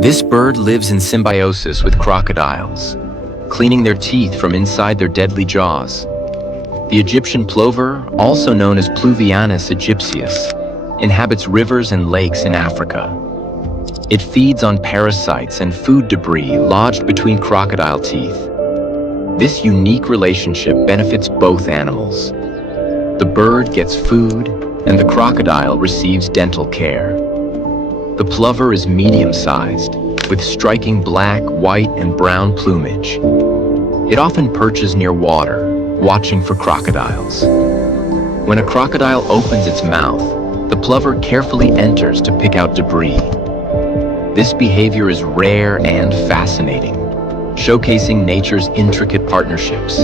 This bird lives in symbiosis with crocodiles, cleaning their teeth from inside their deadly jaws. The Egyptian plover, also known as Pluvianus egyptius, inhabits rivers and lakes in Africa. It feeds on parasites and food debris lodged between crocodile teeth. This unique relationship benefits both animals. The bird gets food, and the crocodile receives dental care. The plover is medium-sized, with striking black, white, and brown plumage. It often perches near water, watching for crocodiles. When a crocodile opens its mouth, the plover carefully enters to pick out debris. This behavior is rare and fascinating, showcasing nature's intricate partnerships.